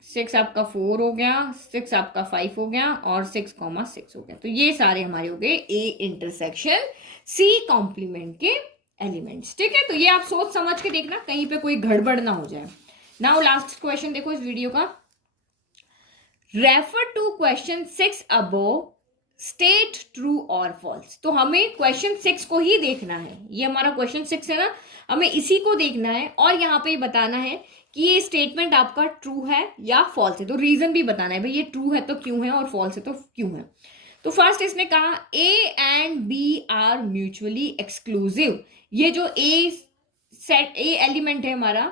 6 आपका 4 हो गया, 6 आपका 5 हो गया, और 6 6 हो गया। तो ये सारे हमारे हो गए ए इंटरसेक्शन सी कॉम्प्लीमेंट के एलिमेंट्स। ठीक है, तो ये आप सोच समझ के देखना, कहीं पे कोई गड़बड़ ना हो जाए। नाउ लास्ट क्वेश्चन देखो इस वीडियो का, refer to question 6 above, state true और फॉल्स। तो हमें क्वेश्चन 6 को ही देखना है, ये हमारा क्वेश्चन 6 है ना, हमें इसी को देखना है, और यहाँ पे बताना है कि ये स्टेटमेंट आपका ट्रू है या फॉल्स है। तो रीजन भी बताना है, भाई ये ट्रू है तो क्यों है, और फॉल्स है तो क्यों है। तो फर्स्ट इसने कहा A and B are mutually exclusive. ये जो ए सेट ए एलिमेंट है हमारा,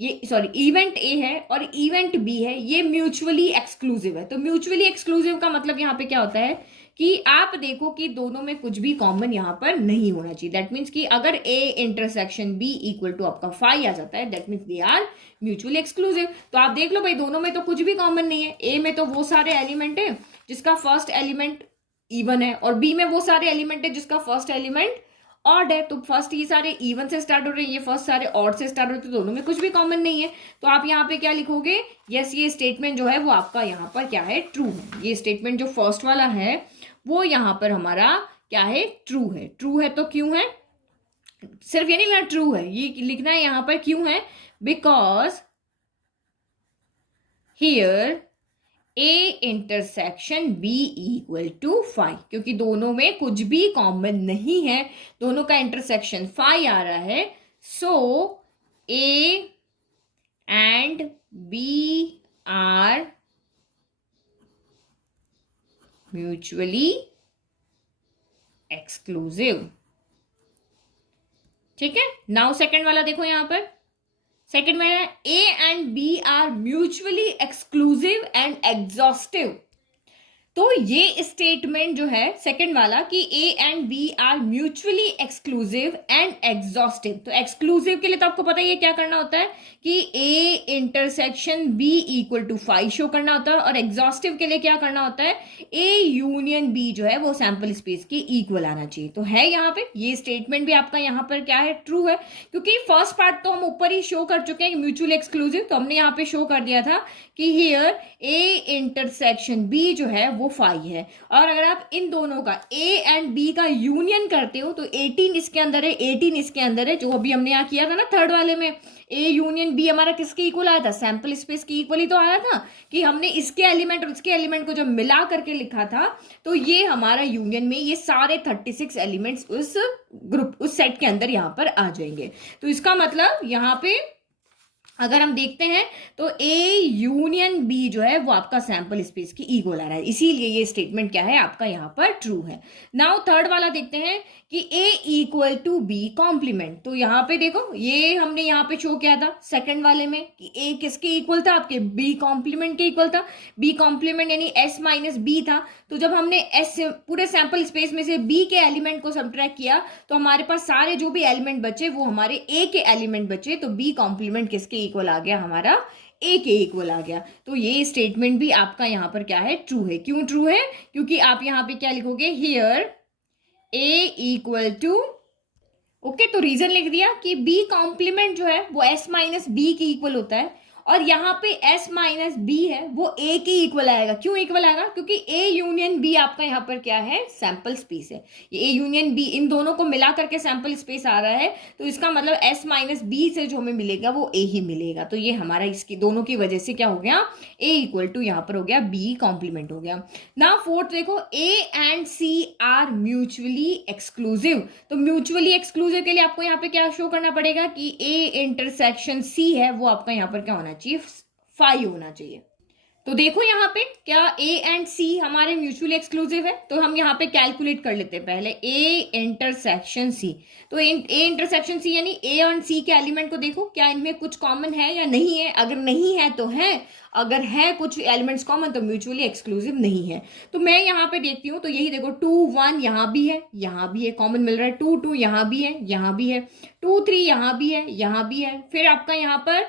ये सॉरी इवेंट ए है और इवेंट बी है, ये म्यूचुअली एक्सक्लूसिव है। तो म्यूचुअली एक्सक्लूसिव का मतलब यहाँ पे क्या होता है कि आप देखो कि दोनों में कुछ भी कॉमन यहाँ पर नहीं होना चाहिए। दैट मीन्स कि अगर A intersection B equal to आपका 5 आ जाता है, that means they are mutually exclusive. तो आप देख लो भाई दोनों में तो कुछ भी कॉमन नहीं है। ए में तो वो सारे एलिमेंट है जिसका फर्स्ट एलिमेंट इवन है, और बी में वो सारे एलिमेंट है जिसका फर्स्ट एलिमेंट ऑड है। तो फर्स्ट ये सारे इवन से स्टार्ट हो रहे हैं, ये फर्स्ट सारे ऑड से स्टार्ट होते हैं, दोनों में कुछ भी कॉमन नहीं है। तो आप यहाँ पे क्या लिखोगे, यस ये स्टेटमेंट जो है वो आपका यहाँ पर क्या है, ट्रू है। ये स्टेटमेंट जो फर्स्ट वाला है वो यहाँ पर हमारा क्या है, ट्रू है। ट्रू है तो क्यों है, सिर्फ ये नहीं लिखना ट्रू है, ये लिखना है यहाँ पर क्यों है, because here A intersection B equal to 5, क्योंकि दोनों में कुछ भी कॉमन नहीं है, दोनों का इंटरसेक्शन 5 आ रहा है। So A and B are mutually exclusive. ठीक है, नाउ सेकंड वाला देखो यहां पर, सेकंड में है A and B are mutually exclusive and exhaustive. तो ये स्टेटमेंट जो है सेकंड वाला कि A and B are mutually exclusive and exhaustive, तो एक्सक्लूसिव के लिए तो आपको पता ही है क्या करना होता है कि A intersection B equal to phi show करना होता है, और एग्जॉस्टिव के लिए क्या करना होता है, ए यूनियन बी जो है वो सैंपल स्पेस के इक्वल आना चाहिए। तो है यहाँ पे ये स्टेटमेंट भी आपका यहाँ पर क्या है, ट्रू है, क्योंकि फर्स्ट पार्ट तो हम ऊपर ही शो कर चुके हैं म्यूचुअली एक्सक्लूसिव, तो हमने यहाँ पे शो कर दिया था कि हियर ए इंटरसेक्शन बी जो है वो फाई है। और अगर आप इन दोनों का ए एंड बी का यूनियन करते हो तो 18 इसके अंदर है, 18 इसके अंदर है, जो अभी हमने यहाँ किया था ना थर्ड वाले में, ए यूनियन बी हमारा किसके इक्वल आया था, सैंपल स्पेस के इक्वल ही तो आया था, कि हमने इसके एलिमेंट और इसके एलिमेंट को जब मिला करके लिखा था तो ये हमारा यूनियन में ये सारे 36 एलिमेंट्स उस ग्रुप उस सेट के अंदर यहाँ पर आ जाएंगे। तो इसका मतलब यहाँ पे अगर हम देखते हैं तो ए यूनियन बी जो है वो आपका सैंपल स्पेस की इक्वल आ रहा है, इसीलिए ये स्टेटमेंट क्या है आपका यहाँ पर ट्रू है। नाउ थर्ड वाला देखते हैं कि ए इक्वल टू बी कॉम्प्लीमेंट, तो यहाँ पे देखो ये हमने यहाँ पे शो किया था सेकंड वाले में कि ए किसके इक्वल था, आपके बी कॉम्प्लीमेंट के इक्वल था। बी कॉम्प्लीमेंट यानी एस माइनस बी था, तो जब हमने एस पूरे सैंपल स्पेस में से बी के एलिमेंट को सब्ट्रैक्ट किया तो हमारे पास सारे जो भी एलिमेंट बचे वो हमारे ए के एलिमेंट बचे, तो बी कॉम्प्लीमेंट किसके इक्वल आ गया, हमारा ए के इक्वल आ गया। तो ये स्टेटमेंट भी आपका यहाँ पर क्या है, ट्रू है। क्यों ट्रू है, क्योंकि आप यहाँ पे क्या लिखोगे, here A equal to, okay, तो रीजन लिख दिया कि बी कॉम्प्लीमेंट जो है वो एस माइनस बी के इक्वल होता है, और यहाँ पे s माइनस बी है वो a के इक्वल आएगा। क्यों इक्वल आएगा, क्योंकि a यूनियन b आपका यहाँ पर क्या है, सैंपल स्पेस है। ये a यूनियन b इन दोनों को मिला करके सैंपल स्पेस आ रहा है, तो इसका मतलब s माइनस बी से जो हमें मिलेगा वो a ही मिलेगा। तो ये हमारा इसकी दोनों की वजह से क्या हो गया, a इक्वल टू यहाँ पर हो गया b कॉम्प्लीमेंट हो गया। नाउ फोर्थ देखो, a and c are mutually exclusive, तो म्यूचुअली एक्सक्लूसिव के लिए आपको यहाँ पे क्या शो करना पड़ेगा कि a इंटरसेक्शन c है वो आपका यहाँ पर क्या होना चाहिए, फाई होना चाहिए। तो देखो यहाँ पे क्या a एंड c हमारे म्यूचुअली एक्सक्लूसिव है, तो हम यहाँ पे कैलकुलेट कर लेते हैं पहले a इंटरसेक्शन c। तो a इंटरसेक्शन c यानी a और c के एलिमेंट को देखो क्या इनमें कुछ कॉमन है या नहीं है, अगर नहीं है तो है, अगर है कुछ एलिमेंट्स कॉमन तो म्यूचुअली एक्सक्लूसिव नहीं है। तो मैं यहाँ पे देखती हूँ तो यही देखो 2 1 यहाँ भी है, यहाँ भी है, कॉमन मिल रहा है, 2 2 यहाँ भी है, यहाँ भी है, 2 3 यहाँ भी है, यहाँ भी है, फिर आपका यहाँ पर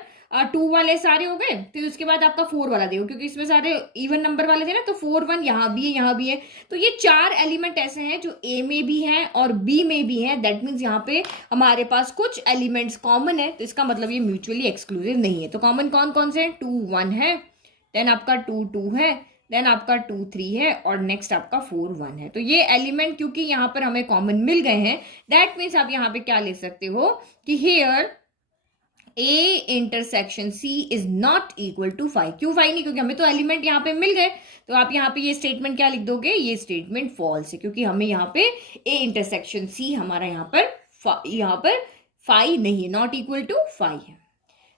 2 वाले सारे हो गए, फिर उसके बाद आपका 4 वाला देखो क्योंकि इसमें सारे इवन नंबर वाले थे ना, तो 4 1 यहाँ भी है, यहाँ भी है। तो ये 4 एलिमेंट ऐसे हैं जो ए में भी हैं और बी में भी हैं, दैट मीन्स यहाँ पे हमारे पास कुछ एलिमेंट्स कॉमन है, तो इसका मतलब ये म्यूचुअली एक्सक्लूसिव नहीं है। तो कॉमन कौन कौन से हैं, 2 1 है, देन आपका 2 2 है, देन आपका 2 3 है, और नेक्स्ट आपका 4 1 है। तो ये एलिमेंट क्योंकि यहाँ पर हमें कॉमन मिल गए हैं, दैट मीन्स आप यहाँ पे क्या ले सकते हो कि here A intersection C is not equal to 5। क्यों 5 नहीं, क्योंकि हमें तो एलिमेंट यहाँ पे मिल गए। तो आप यहाँ पे ये स्टेटमेंट क्या लिख दोगे, ये स्टेटमेंट फॉल्स है, क्योंकि हमें यहाँ पे A इंटरसेक्शन C हमारा यहाँ पर 5 नहीं है, नॉट इक्वल टू 5 है।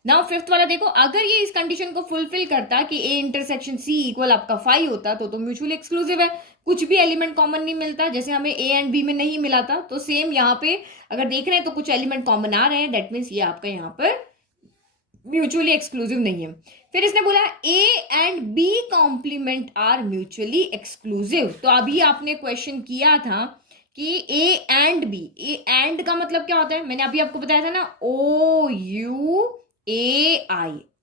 नाउ फिफ्थ वाला देखो, अगर ये इस कंडीशन को फुलफिल करता कि A इंटरसेक्शन C इक्वल आपका 5 होता तो म्यूचुअली एक्सक्लूसिव है, कुछ भी एलिमेंट कॉमन नहीं मिलता, जैसे हमें A एंड B में नहीं मिला था, तो सेम यहाँ पे अगर देख रहे हैं तो कुछ एलिमेंट कॉमन आ रहे हैं, दैट मीन्स ये आपका यहाँ पर म्यूचुअली एक्सक्लूसिव नहीं है। फिर इसने बोला A and B complement are mutually exclusive. तो अभी आपने क्वेश्चन किया था कि A and B, A and का मतलब क्या होता है, मैंने अभी आपको बताया था ना, OUAI,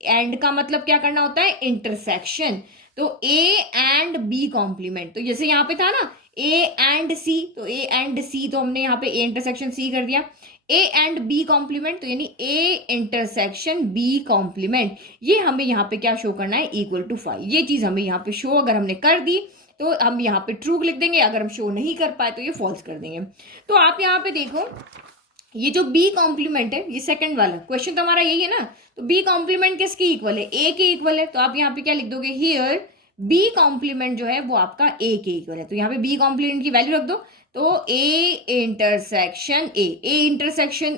एंड का मतलब क्या करना होता है, इंटरसेक्शन। तो A एंड B कॉम्प्लीमेंट, तो जैसे यहाँ पे था ना A एंड C, तो A एंड C तो हमने यहाँ पे A इंटरसेक्शन C कर दिया। A एंड B कॉम्प्लीमेंट, तो यानी A इंटरसेक्शन B कॉम्प्लीमेंट, ये हमें यहाँ पे क्या शो करना है, इक्वल टू 5। ये चीज हमें यहाँ पे शो अगर हमने कर दी तो हम यहाँ पे ट्रू लिख देंगे, अगर हम शो नहीं कर पाए तो ये फॉल्स कर देंगे। तो आप यहाँ पे देखो ये जो B कॉम्प्लीमेंट है, ये सेकंड वाला क्वेश्चन तो हमारा यही है ना, तो B कॉम्प्लीमेंट किसकी इक्वल है, A के इक्वल है। तो आप यहाँ पे क्या लिख दोगे, हियर B कॉम्प्लीमेंट जो है वो आपका A के इक्वल है। तो यहाँ पे B कॉम्प्लीमेंट की वैल्यू रख दो, तो A इंटरसेक्शन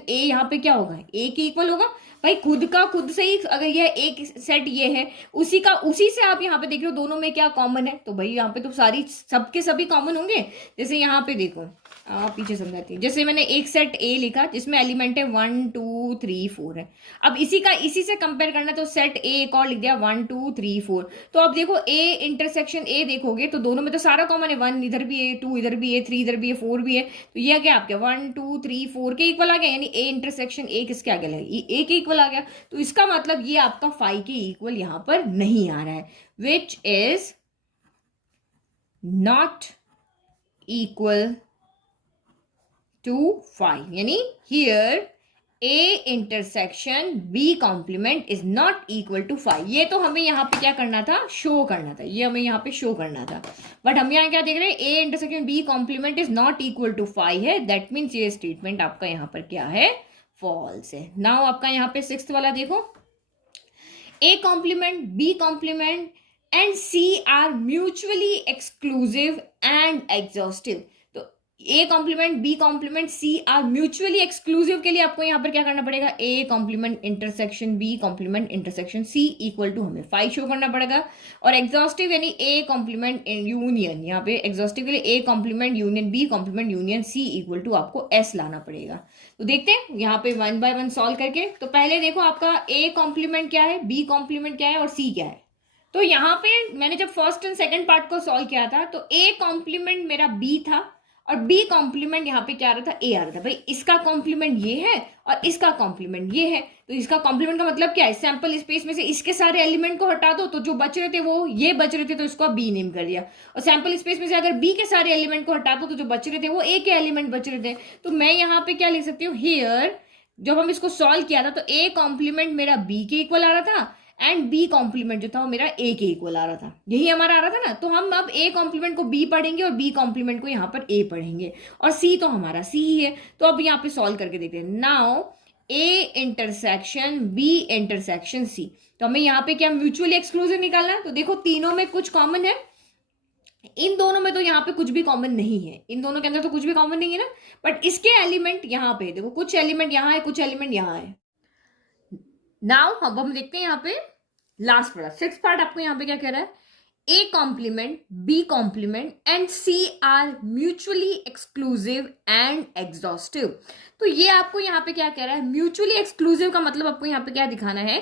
A यहाँ पे क्या होगा, A के इक्वल होगा। भाई खुद से ही अगर यह एक सेट ये है, उसी से आप यहाँ पे देख रहे हो दोनों में क्या कॉमन है, तो भाई यहाँ पे तो सबके सभी कॉमन होंगे। जैसे यहाँ पे देखो पीछे समझाती हूँ। जैसे मैंने एक सेट ए लिखा जिसमें एलिमेंट है 1 2 3 4 है। अब इसी से कंपेयर करना है तो सेट ए एक और लिख दिया 1 2 3 4। तो अब देखो ए इंटरसेक्शन ए देखोगे तो दोनों में तो सारा कॉमन है, 1 इधर भी है, 2 इधर भी है, 3 इधर भी है, 4 भी है। तो ये क्या आपके 1 2 3 4 के इक्वल आ गया, यानी ए इंटरसेक्शन ए किसके आगे लगे, ए के इक्वल आ गया। तो इसका मतलब ये आपका 5 के इक्वल यहां पर नहीं आ रहा है, which is not equal to 5, यानी here A intersection B complement is not equal to 5। ये तो हमें यहाँ पे क्या करना था, शो करना था, ये हमें यहाँ पे शो करना था। बट हम यहाँ क्या देख रहे हैं, A intersection B complement is not equal to 5 है, दैट मीन्स ये स्टेटमेंट आपका यहाँ पर क्या है, फॉल्स है। नाउ आपका यहाँ पे 6th वाला देखो, A complement B complement and C are mutually exclusive and exhaustive. A complement B complement C are mutually exclusive के लिए आपको यहां पर क्या करना पड़ेगा, A complement intersection B complement intersection C equal to हमें 5 शो करना पड़ेगा। और एग्जॉस्टिव यानी ए कॉम्प्लीमेंट यूनियन, यहाँ पे एग्जॉस्टिव के लिए A complement union B complement union C equal to आपको एस लाना पड़ेगा। तो देखते हैं यहाँ पे 1 बाय 1 सॉल्व करके। तो पहले देखो आपका ए कॉम्प्लीमेंट क्या है, बी कॉम्प्लीमेंट क्या है और सी क्या है। तो यहाँ पे मैंने जब फर्स्ट एंड सेकेंड पार्ट को सॉल्व किया था तो ए कॉम्प्लीमेंट मेरा बी था और बी कॉम्प्लीमेंट यहाँ पे क्या आ रहा था, ए आ रहा था। भाई इसका कॉम्प्लीमेंट ये है और इसका कॉम्प्लीमेंट ये है, तो इसका कॉम्प्लीमेंट का मतलब क्या है, सैंपल स्पेस में से इसके सारे एलिमेंट को हटा दो तो जो बच रहे थे वो ये बच रहे थे, तो इसको बी नेम कर दिया। और सैंपल स्पेस में से अगर बी के सारे एलिमेंट को हटा दो तो जो बच रहे थे वो ए के एलिमेंट बच रहे थे। तो मैं यहाँ पे क्या लिख सकती हूँ, हियर जब हम इसको सॉल्व किया था तो ए कॉम्प्लीमेंट मेरा बी के इक्वल आ रहा था एंड बी कॉम्प्लीमेंट जो था वो मेरा ए के इक्वल आ रहा था, यही हमारा आ रहा था ना। तो हम अब ए कॉम्प्लीमेंट को बी पढ़ेंगे और बी कॉम्प्लीमेंट को यहाँ पर ए पढ़ेंगे, और सी तो हमारा सी ही है। तो अब यहाँ पे सॉल्व करके देखते हैं। Now A intersection B intersection C, तो हमें यहाँ पे क्या म्यूचुअली एक्सक्लूसिव निकालना है। तो देखो तीनों में कुछ कॉमन है, इन दोनों में तो यहाँ पे कुछ भी कॉमन नहीं है, इन दोनों के अंदर तो कुछ भी कॉमन नहीं है ना। बट इसके एलिमेंट यहाँ पे देखो, कुछ एलिमेंट यहाँ है, कुछ एलिमेंट यहाँ है। नाउ अब हम देखते हैं यहाँ पे लास्ट वाला 6th पार्ट आपको यहाँ पे क्या कह रहा है, A complement B complement and C are mutually exclusive and exhaustive. तो ये आपको यहाँ पे क्या कह रहा है, म्यूचुअली एक्सक्लूसिव का मतलब आपको यहाँ पे क्या दिखाना है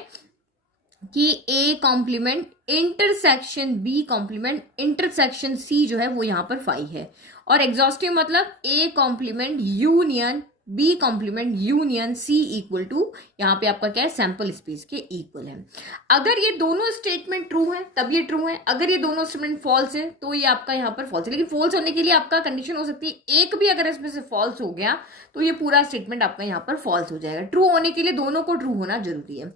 कि A complement intersection B complement intersection C जो है वो यहाँ पर 5 है, और एग्जॉस्टिव मतलब A complement union B complement union C equal to यहाँ पे आपका क्या है, सैंपल स्पेस के इक्वल है। अगर ये दोनों स्टेटमेंट ट्रू है तब ये ट्रू है, अगर ये दोनों स्टेटमेंट फॉल्स है तो ये आपका यहाँ पर फॉल्स है। लेकिन फॉल्स होने के लिए आपका कंडीशन हो सकती है एक भी अगर इसमें से फॉल्स हो गया तो ये पूरा स्टेटमेंट आपका यहाँ पर फॉल्स हो जाएगा। ट्रू होने के लिए दोनों को ट्रू होना जरूरी है।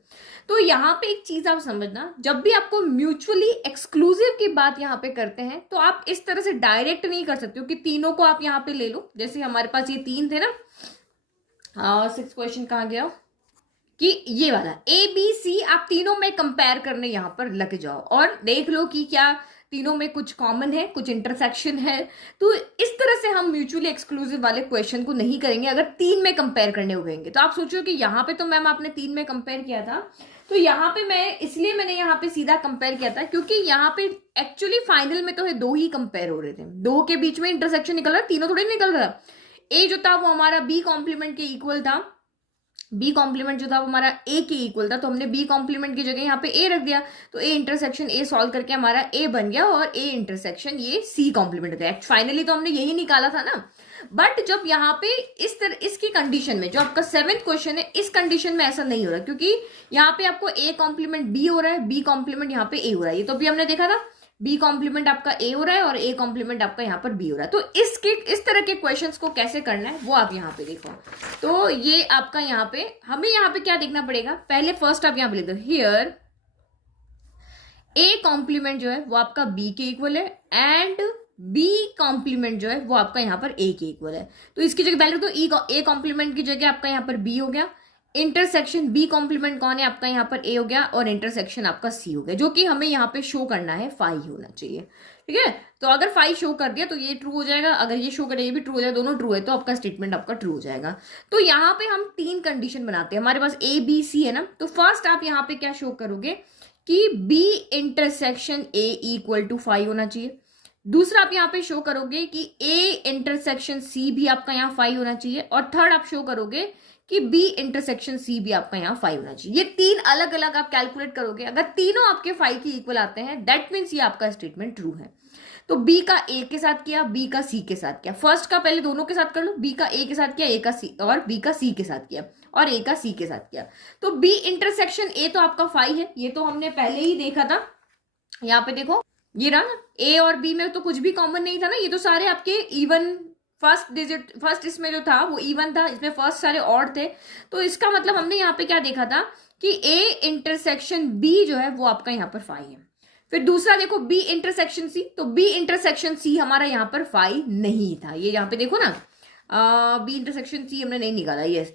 तो यहाँ पे एक चीज आप समझना, जब भी आपको म्यूचुअली एक्सक्लूसिव की बात यहाँ पे करते हैं तो आप इस तरह से डायरेक्ट नहीं कर सकते हो कि तीनों को आप यहाँ पे ले लो। जैसे हमारे पास ये 3 थे ना, 6th क्वेश्चन कहाँ गया, कि ये वाला ए बी सी आप तीनों में कंपेयर करने यहां पर लग जाओ और देख लो कि क्या तीनों में कुछ कॉमन है, कुछ इंटरसेक्शन है। तो इस तरह से हम म्यूचुअली एक्सक्लूसिव वाले क्वेश्चन को नहीं करेंगे अगर 3 में कंपेयर करने होंगे। तो आप सोचो कि यहाँ पे तो मैम आपने 3 में कंपेयर किया था, तो यहाँ पे मैंने यहाँ पे सीधा कंपेयर किया था क्योंकि यहाँ पे एक्चुअली फाइनल में तो है 2 ही कंपेयर हो रहे थे, 2 के बीच में इंटरसेक्शन निकल रहा, तीनों थोड़ी निकल रहा। ए जो था वो हमारा बी कॉम्प्लीमेंट के इक्वल था, बी कॉम्प्लीमेंट जो था वो हमारा ए के इक्वल था, तो हमने बी कॉम्प्लीमेंट की जगह यहाँ पे ए रख दिया। तो ए इंटरसेक्शन ए सॉल्व करके हमारा ए बन गया और ए इंटरसेक्शन ये सी कॉम्प्लीमेंट हो गया। फाइनली तो हमने यही निकाला था ना। बट जब यहाँ पे इसकी कंडीशन में जो आपका 7th क्वेश्चन है, इस कंडीशन में ऐसा नहीं हो रहा क्योंकि यहाँ पे आपको ए कॉम्प्लीमेंट बी हो रहा है, बी कॉम्प्लीमेंट यहाँ पे ए हो रहा है। ये तो भी हमने देखा था, बी कॉम्प्लीमेंट आपका ए हो रहा है और ए कॉम्प्लीमेंट आपका यहाँ पर बी हो रहा है। तो इस तरह के क्वेश्चंस को कैसे करना है वो आप यहाँ पे देखो। तो ये आपका यहाँ पे हमें यहाँ पे क्या देखना पड़ेगा, पहले फर्स्ट आप यहाँ पे लिख दो, हियर ए कॉम्प्लीमेंट जो है वो आपका बी के इक्वल है एंड बी कॉम्प्लीमेंट जो है वो आपका यहाँ पर ए के इक्वल है। तो इसकी जगह पहले तो ए कॉम्प्लीमेंट की जगह आपका यहाँ पर बी हो गया, इंटरसेक्शन बी कॉम्प्लीमेंट कौन है आपका यहाँ पर ए हो गया और इंटरसेक्शन आपका सी हो गया, जो कि हमें यहाँ पे शो करना है 5 होना चाहिए। ठीक है, तो अगर 5 शो कर दिया तो ये ट्रू हो जाएगा, अगर ये शो करे ये भी ट्रू हो जाएगा, दोनों ट्रू है तो आपका स्टेटमेंट आपका ट्रू हो जाएगा। तो यहाँ पे हम 3 कंडीशन बनाते हैं, हमारे पास ए बी सी है ना। तो फर्स्ट आप यहाँ पे क्या शो करोगे कि B intersection A equal to 5 होना चाहिए। दूसरा आप यहाँ पे शो करोगे कि ए इंटरसेक्शन सी भी आपका यहाँ 5 होना चाहिए, और थर्ड आप शो करोगे कि बी इंटरसेक्शन सी भी आपका यहाँ 5 होना चाहिए। ये तीन अलग अलग आप कैलकुलेट करोगे, अगर तीनों आपके 5 के इक्वल आते हैं दैट मीन्स ये आपका स्टेटमेंट ट्रू है। तो बी का ए के साथ किया, बी का सी के साथ किया, फर्स्ट का पहले दोनों के साथ कर लो, बी का ए के साथ किया, ए का सी, और बी का सी के साथ किया, और ए का सी के साथ किया। तो बी इंटरसेक्शन ए तो आपका 5 है, ये तो हमने पहले ही देखा था। यहाँ पे देखो ये रहा ना, ए और बी में तो कुछ भी कॉमन नहीं था ना, ये तो सारे आपके इवन, फर्स्ट डिजिट, फर्स्ट इसमें जो था वो इवन था, इसमें फर्स्ट सारे ऑड थे। तो इसका मतलब हमने यहाँ पे क्या देखा था कि ए इंटरसेक्शन बी जो है वो आपका यहाँ पर 5 है। फिर दूसरा देखो बी इंटरसेक्शन सी, तो बी इंटरसेक्शन सी हमारा यहाँ पर 5 नहीं था, ये यहाँ पे देखो ना, बी इंटरसेक्शन सी हमने नहीं निकाला, यस।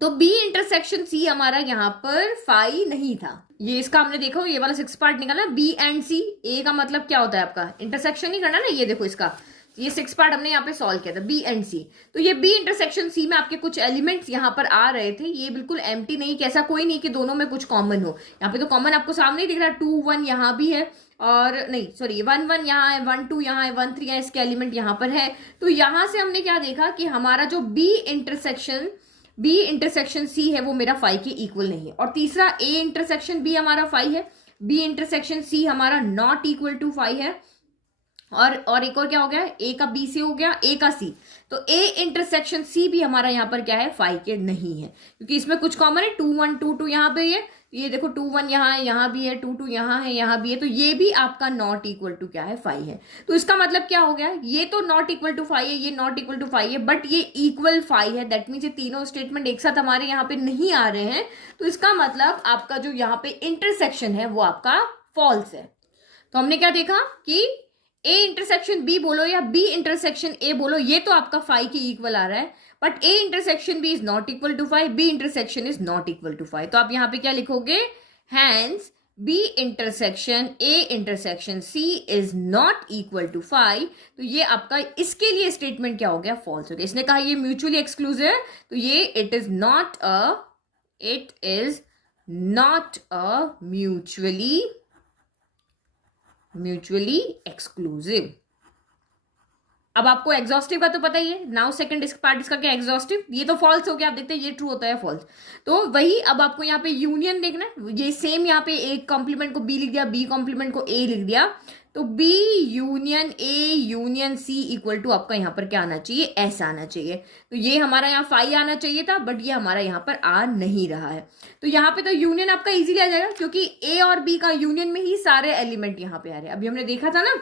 तो बी इंटरसेक्शन सी हमारा यहाँ पर 5 नहीं था। ये इसका हमने देखो ये वाला 6 पार्ट निकाला, बी एंड सी, ए का मतलब क्या होता है आपका इंटरसेक्शन ही करना ना, ये देखो इसका ये 6 पार्ट हमने यहाँ पे सॉल्व किया था, बी एंड सी। तो ये बी इंटरसेक्शन सी में आपके कुछ एलिमेंट्स यहाँ पर आ रहे थे, ये बिल्कुल एम्प्टी नहीं, कि ऐसा कोई नहीं कि दोनों में कुछ कॉमन हो। यहाँ पे तो कॉमन आपको सामने ही दिख रहा है, 2 1 यहाँ भी है, और नहीं सॉरी 1 1 यहाँ है, 1 2 यहाँ है, 1 3 यहाँ, इसके एलिमेंट यहाँ पर है। तो यहाँ से हमने क्या देखा कि हमारा जो बी इंटरसेक्शन सी है वो मेरा 5 के इक्वल नहीं है। और तीसरा ए इंटरसेक्शन बी हमारा 5 है, बी इंटरसेक्शन सी हमारा नॉट इक्वल टू 5 है। और एक और क्या हो गया, ए का बी से हो गया, ए का सी। तो ए इंटरसेक्शन सी भी हमारा यहाँ पर क्या है 5 के नहीं है, क्योंकि इसमें कुछ कॉमन है, 2 1 2 2 यहाँ पे ये देखो 2 1 यहाँ है, यहाँ भी है, 2 2 यहाँ है, यहाँ भी है। तो ये भी आपका नॉट इक्वल टू क्या है 5 है। तो इसका मतलब क्या हो गया, ये तो नॉट इक्वल टू 5 है, ये नॉट इक्वल टू 5 है, बट ये इक्वल 5 है। दैट मीन्स ये तीनों स्टेटमेंट एक साथ हमारे यहाँ पे नहीं आ रहे हैं। तो इसका मतलब आपका जो यहाँ पे इंटरसेक्शन है वो आपका फॉल्स है। तो हमने क्या देखा कि ए इंटरसेक्शन बी बोलो या बी इंटरसेक्शन ए बोलो, ये तो आपका 5 के इक्वल आ रहा है, but A intersection B is not equal to 5, B intersection is not equal to 5। तो आप यहां पे क्या लिखोगे, hence B intersection A intersection C is not equal to 5। तो ये आपका इसके लिए स्टेटमेंट क्या हो गया, फॉल्स हो गया। इसने कहा ये म्यूचुअली एक्सक्लूसिव है, तो ये it is not a mutually exclusive. अब आपको एग्जॉस्टिव का तो पता ही है। नाउ सेकंड पार्ट इसका क्या, एग्जॉस्टिव। ये तो फॉल्स हो गया, आप देखते हैं ये ट्रू होता है फॉल्स। तो वही अब आपको यहाँ पे यूनियन देखना है, ये सेम यहाँ पे ए कॉम्प्लीमेंट को बी लिख दिया, बी कॉम्प्लीमेंट को ए लिख दिया। तो B union A union C equal to आपका यहाँ पर क्या आना चाहिए, ऐसा आना चाहिए। तो ये हमारा यहाँ 5 आना चाहिए था, बट ये हमारा यहाँ पर आ नहीं रहा है। तो यहाँ पे तो यूनियन आपका इजीली आ जाएगा, क्योंकि ए और बी का यूनियन में ही सारे एलिमेंट यहाँ पे आ रहे हैं। अभी हमने देखा था ना,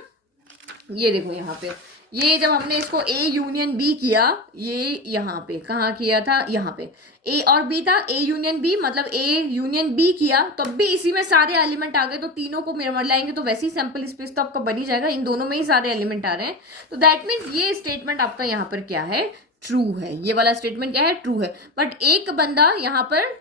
ये देखो यहाँ पे, ये जब हमने इसको ए यूनियन बी किया, ये यहाँ पे कहाँ किया था, यहाँ पे ए और बी था, ए यूनियन बी मतलब ए यूनियन बी किया, तब भी इसी में सारे एलिमेंट आ गए। तो तीनों को मिलाएंगे तो वैसे ही सैंपल स्पेस तो आपका बन ही जाएगा, इन दोनों में ही सारे एलिमेंट आ रहे हैं। तो दैट मीन्स ये स्टेटमेंट आपका यहाँ पर क्या है, ट्रू है। ये वाला स्टेटमेंट क्या है, ट्रू है। बट एक बंदा यहाँ पर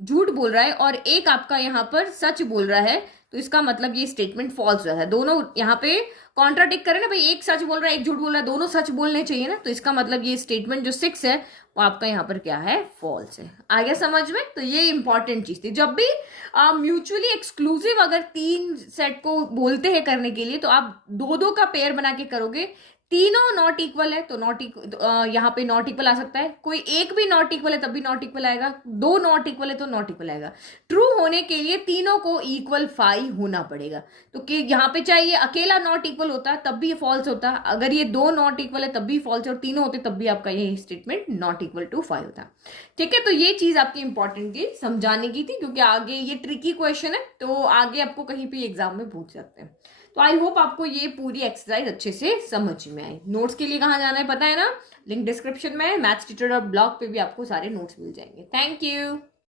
झूठ बोल रहा है और एक आपका यहाँ पर सच बोल रहा है, तो इसका मतलब ये स्टेटमेंट फॉल्स रहा है। दोनों यहाँ पे कॉन्ट्राडिक्ट करें ना भाई, एक सच बोल रहा है एक झूठ बोल रहा है, दोनों सच बोलने चाहिए ना। तो इसका मतलब ये स्टेटमेंट जो 6 है वो आपका यहाँ पर क्या है, फॉल्स है। आ गया समझ में। तो ये इंपॉर्टेंट चीज थी। जब भी म्यूचुअली एक्सक्लूसिव अगर 3 सेट को बोलते हैं करने के लिए, तो आप 2-2 का पेयर बना के करोगे। तीनों नॉट इक्वल है तो यहाँ पे नॉट इक्वल आ सकता है, कोई एक भी नॉट इक्वल है तब भी नॉट इक्वल आएगा, 2 नॉट इक्वल है तो नॉट इक्वल आएगा। ट्रू होने के लिए तीनों को इक्वल 5 होना पड़ेगा। तो कि यहाँ पे चाहे ये अकेला नॉट इक्वल होता तब भी ये फॉल्स होता, अगर ये 2 नॉट इक्वल है तब भी फॉल्स है, और तीनों होते तब भी आपका ये स्टेटमेंट नॉट इक्वल टू 5 होता। ठीक है, तो ये चीज आपकी इंपॉर्टेंट थी, समझाने की थी, क्योंकि आगे ये ट्रिकी क्वेश्चन है, तो आगे आपको कहीं भी एग्जाम में पूछ सकते हैं। तो आई होप आपको ये पूरी एक्सरसाइज अच्छे से समझ में आई। नोट्स के लिए कहाँ जाना है पता है ना, लिंक डिस्क्रिप्शन में है। मैथ्स टीचर और ब्लॉग पे भी आपको सारे नोट्स मिल जाएंगे। Thank you.